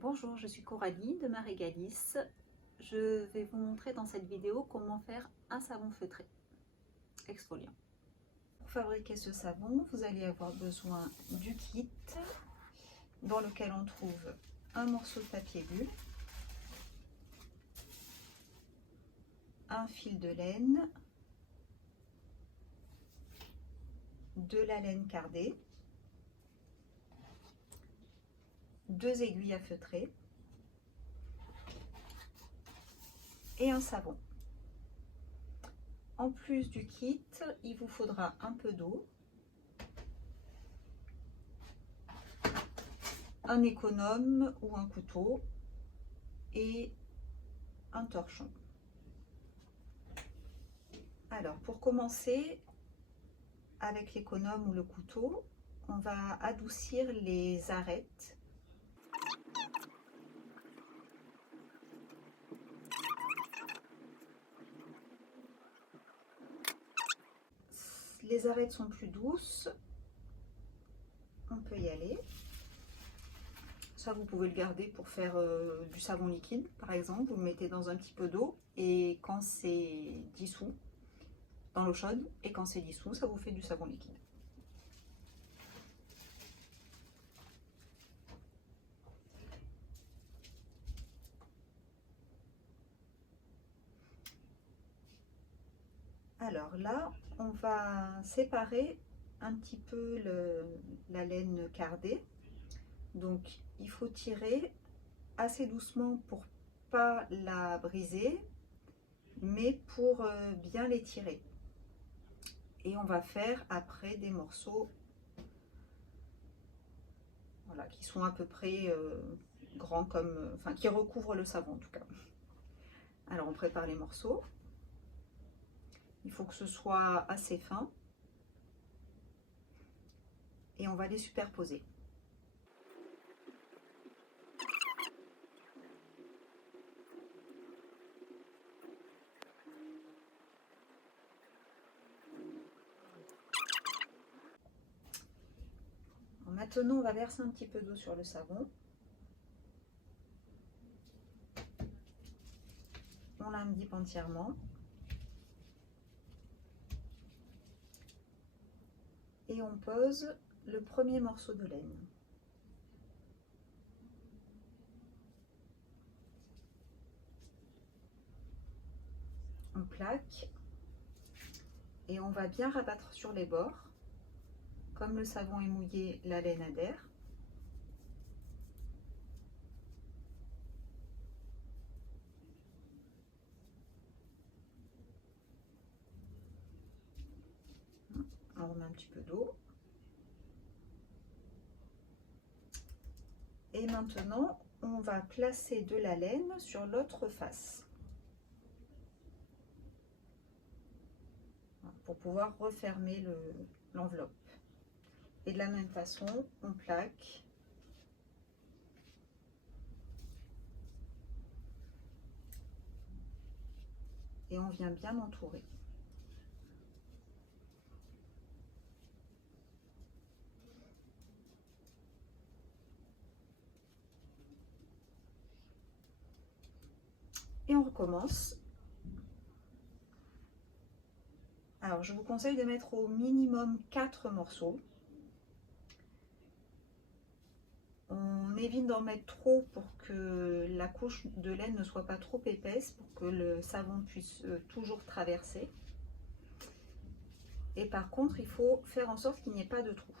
Bonjour, je suis Coralie de Marégalis. Je vais vous montrer dans cette vidéo comment faire un savon feutré exfoliant. Pour fabriquer ce savon, vous allez avoir besoin du kit dans lequel on trouve un morceau de papier bulle, un fil de laine, de la laine cardée, 2 aiguilles à feutrer et un savon. En plus du kit, il vous faudra un peu d'eau, un économe ou un couteau et un torchon. Alors pour commencer, avec l'économe ou le couteau, on va adoucir les arêtes. Les arêtes sont plus douces, on peut y aller. Ça, vous pouvez le garder pour faire du savon liquide, par exemple. Vous le mettez dans un petit peu d'eau et quand c'est dissous, dans l'eau chaude, et quand c'est dissous, ça vous fait du savon liquide. Alors là, on va séparer un petit peu la laine cardée. Donc il faut tirer assez doucement pour pas la briser, mais pour bien l'étirer. Et on va faire après des morceaux, voilà, qui sont à peu près grands comme, enfin qui recouvrent le savon en tout cas. Alors on prépare les morceaux. Il faut que ce soit assez fin. Et on va les superposer. Maintenant, on va verser un petit peu d'eau sur le savon. On l'imbibe entièrement. Et on pose le premier morceau de laine. On plaque et on va bien rabattre sur les bords. Comme le savon est mouillé, la laine adhère. On remet un petit peu d'eau. Et maintenant, on va placer de la laine sur l'autre face. Pour pouvoir refermer l'enveloppe. Et de la même façon, on plaque. Et on vient bien entourer. Et on recommence. Alors, je vous conseille de mettre au minimum 4 morceaux. On évite d'en mettre trop pour que la couche de laine ne soit pas trop épaisse, pour que le savon puisse toujours traverser. Et par contre, il faut faire en sorte qu'il n'y ait pas de trou.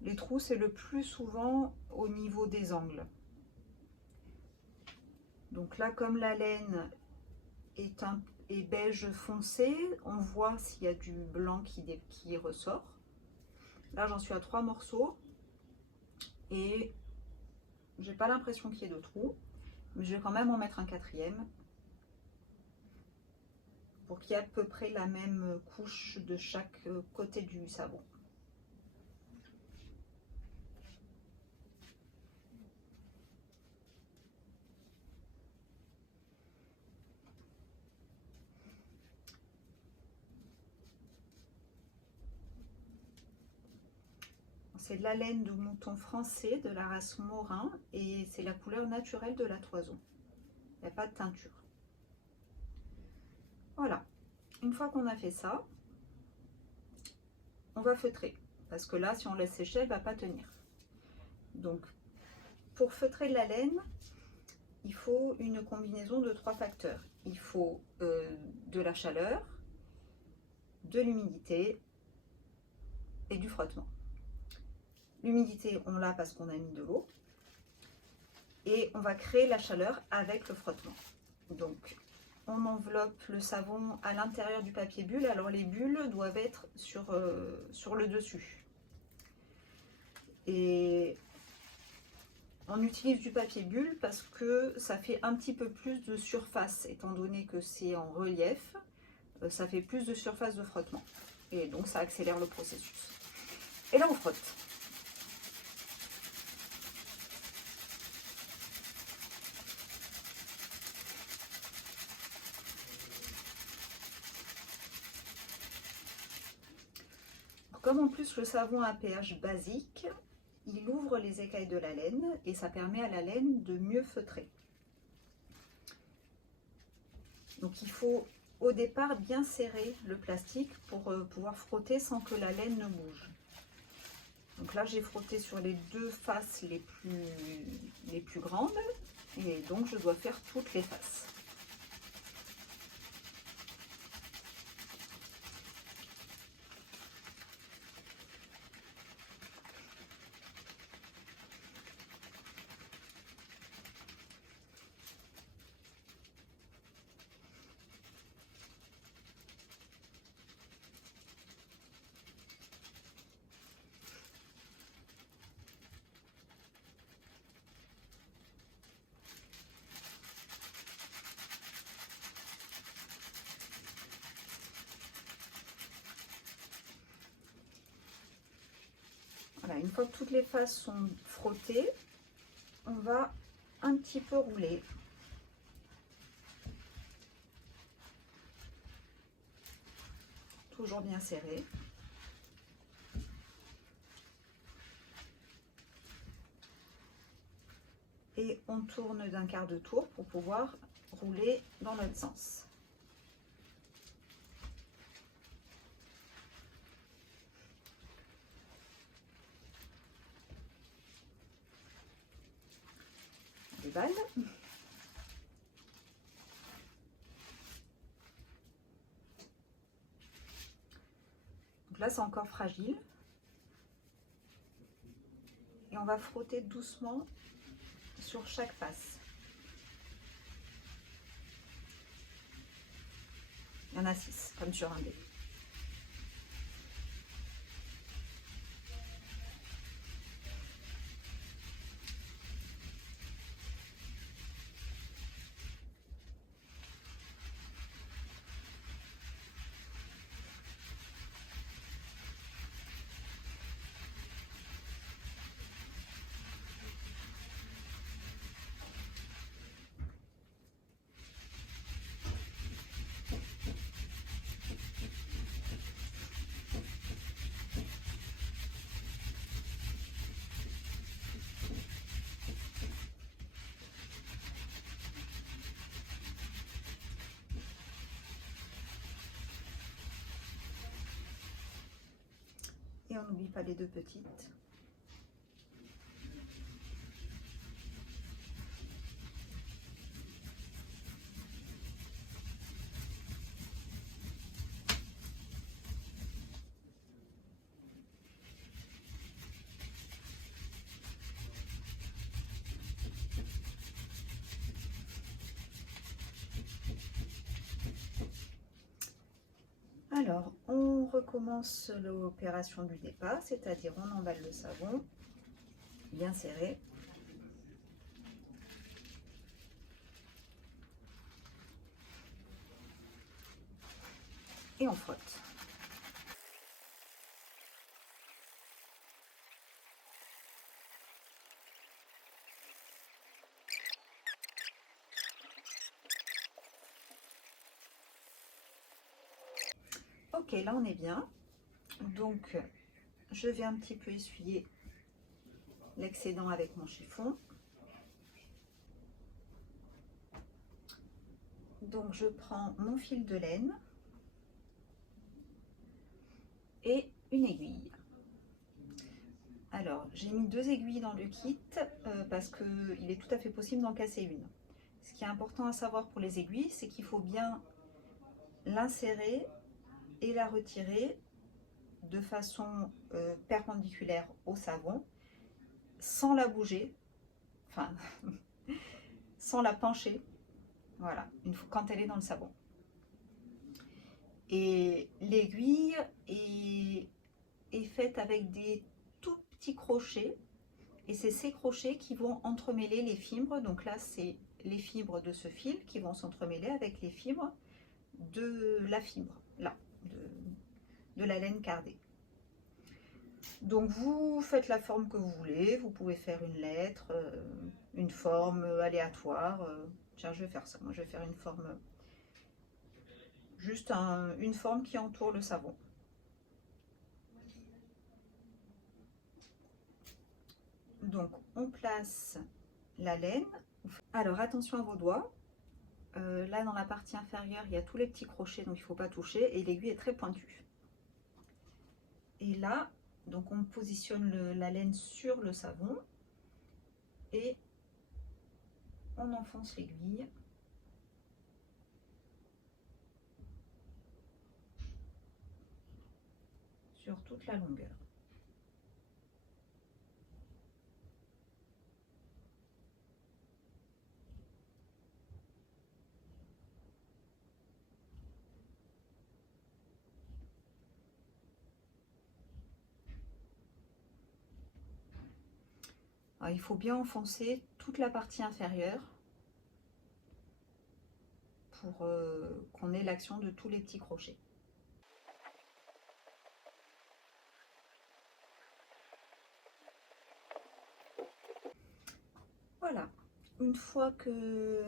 Les trous, c'est le plus souvent au niveau des angles. Donc là, comme la laine est beige foncé, on voit s'il y a du blanc qui ressort. Là, j'en suis à 3 morceaux et j'ai pas l'impression qu'il y ait de trous, mais je vais quand même en mettre un 4e pour qu'il y ait à peu près la même couche de chaque côté du savon. c'est de la laine de mouton français de la race Morin et c'est la couleur naturelle de la toison. Il n'y a pas de teinture. Voilà, une fois qu'on a fait ça, on va feutrer. Parce que là, si on laisse sécher, elle ne va pas tenir. Donc, pour feutrer de la laine, il faut une combinaison de 3 facteurs. Il faut de la chaleur, de l'humidité et du frottement. L'humidité, on l'a parce qu'on a mis de l'eau. Et on va créer la chaleur avec le frottement. Donc, on enveloppe le savon à l'intérieur du papier bulle. Alors, les bulles doivent être sur le dessus. Et on utilise du papier bulle parce que ça fait un petit peu plus de surface, étant donné que c'est en relief, ça fait plus de surface de frottement. Et donc, ça accélère le processus. Et là, on frotte. Comme en plus le savon a un pH basique, il ouvre les écailles de la laine et ça permet à la laine de mieux feutrer. Donc il faut au départ bien serrer le plastique pour pouvoir frotter sans que la laine ne bouge. Donc là j'ai frotté sur les 2 faces les plus grandes et donc je dois faire toutes les faces. Voilà, une fois que toutes les faces sont frottées, on va un petit peu rouler. Toujours bien serré. Et on tourne d'un quart de tour pour pouvoir rouler dans l'autre sens. On déballe. Donc là, c'est encore fragile. Et on va frotter doucement sur chaque face. Il y en a 6, comme sur un dé. Et on n'oublie pas les 2 petites. Alors, on recommence l'opération du départ, c'est-à-dire on emballe le savon, bien serré. Et on frotte. Ok, là on est bien. Donc je vais un petit peu essuyer l'excédent avec mon chiffon. Donc je prends mon fil de laine et une aiguille. Alors j'ai mis 2 aiguilles dans le kit parce qu'il est tout à fait possible d'en casser une. Ce qui est important à savoir pour les aiguilles, c'est qu'il faut bien l'insérer et la retirer de façon perpendiculaire au savon, sans la bouger, enfin sans la pencher, voilà, quand elle est dans le savon. Et l'aiguille est faite avec des tout petits crochets, et c'est ces crochets qui vont entremêler les fibres. Donc là, c'est les fibres de ce fil qui vont s'entremêler avec les fibres de la fibre, là, de la laine cardée. Donc vous faites la forme que vous voulez, vous pouvez faire une lettre, une forme aléatoire. Tiens, je vais faire ça, moi je vais faire une forme, juste une forme qui entoure le savon. Donc on place la laine. Alors attention à vos doigts. Là dans la partie inférieure, il y a tous les petits crochets, donc il ne faut pas toucher, et l'aiguille est très pointue. Et là, donc on positionne la laine sur le savon et on enfonce l'aiguille sur toute la longueur. Alors, il faut bien enfoncer toute la partie inférieure pour qu'on ait l'action de tous les petits crochets. Voilà, une fois que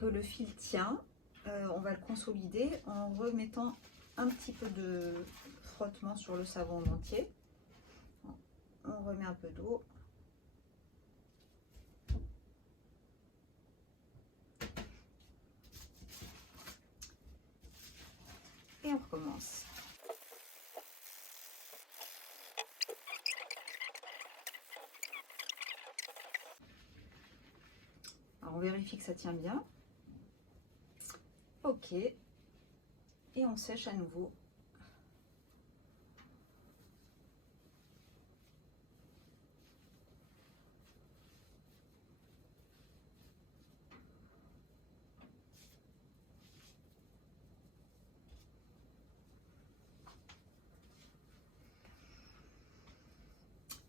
le fil tient, on va le consolider en remettant un petit peu de frottement sur le savon entier. On remet un peu d'eau. Et on recommence. Alors on vérifie que ça tient bien. Ok. Et on sèche à nouveau.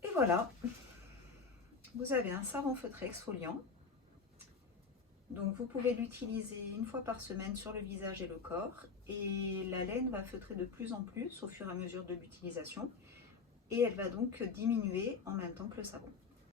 Et voilà, vous avez un savon feutré exfoliant. Donc vous pouvez l'utiliser une fois par semaine sur le visage et le corps, et la laine va feutrer de plus en plus au fur et à mesure de l'utilisation, et elle va donc diminuer en même temps que le savon.